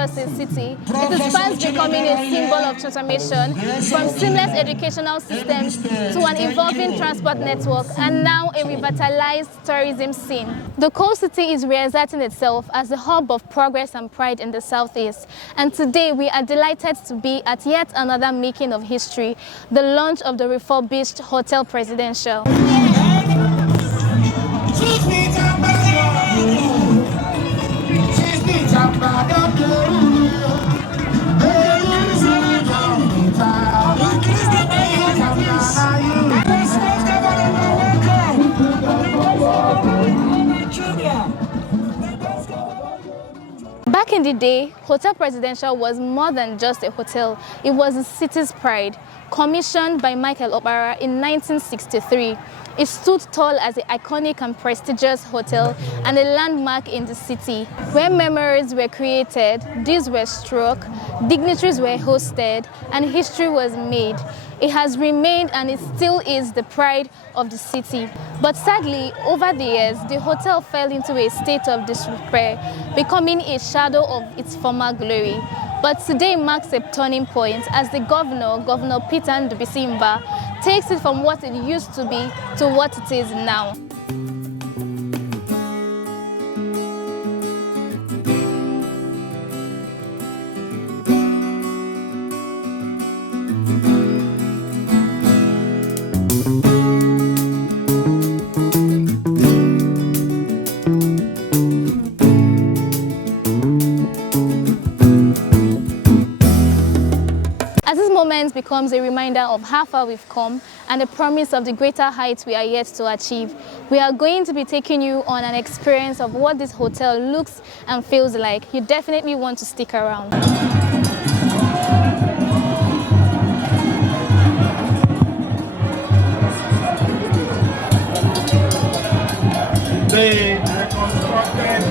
Lagos city, it is fast becoming a symbol of transformation from seamless educational systems to an evolving transport network and now a revitalized tourism scene. The coast city is reasserting itself as the hub of progress and pride in the southeast. And today we are delighted to be at yet another making of history, the launch of the refurbished Hotel Presidential. Back in the day, Hotel Presidential was more than just a hotel. It was the city's pride. Commissioned by Michael Opara in 1963, it stood tall as an iconic and prestigious hotel and a landmark in the city. Where memories were created, deals were struck, dignitaries were hosted, and history was made. It has remained and it still is the pride of the city. But sadly, over the years, the hotel fell into a state of disrepair, becoming a shadow of its former glory. But today marks a turning point as the Governor Peter Mbah, takes it from what it used to be to what it is now. Becomes a reminder of how far we've come and a promise of the greater heights we are yet to achieve. We are going to be taking you on an experience of what this hotel looks and feels like. You definitely want to stick around. The reconstructed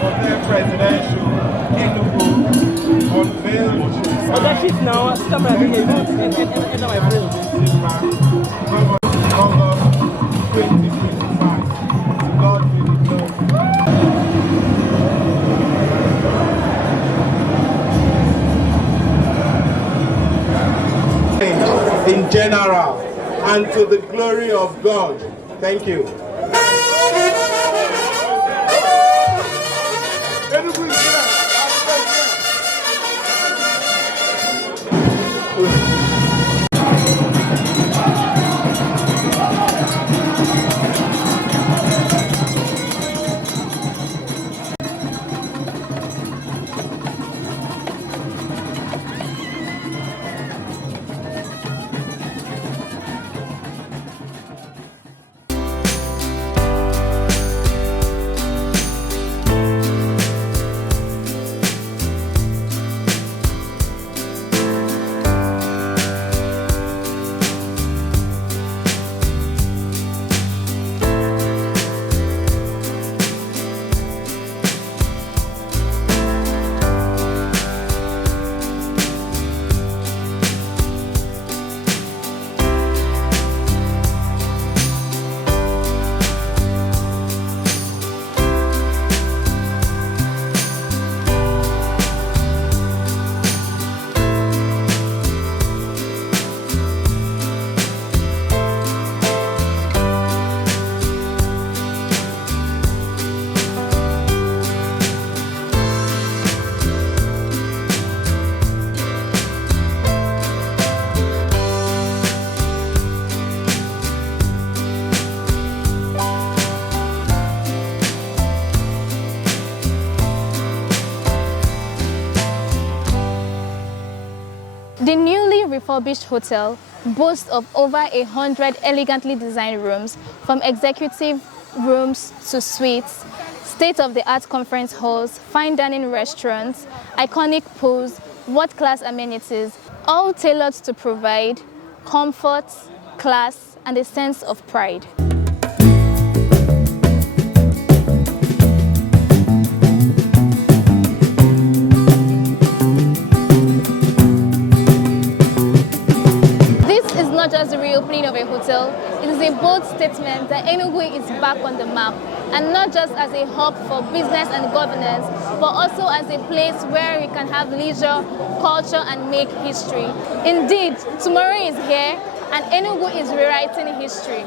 Hotel Presidential Enugu unveiled that's it now. Stop my brain. Enter my brain. August 2025. God will know. In general, and to the glory of God. Thank you. The newly refurbished hotel boasts of over 100 elegantly designed rooms, from executive rooms to suites, state-of-the-art conference halls, fine dining restaurants, iconic pools, world-class amenities, all tailored to provide comfort, class, and a sense of pride. This is not just the reopening of a hotel, it is a bold statement that Enugu is back on the map, and not just as a hub for business and governance, but also as a place where we can have leisure, culture, and make history. Indeed, tomorrow is here, and Enugu is rewriting history.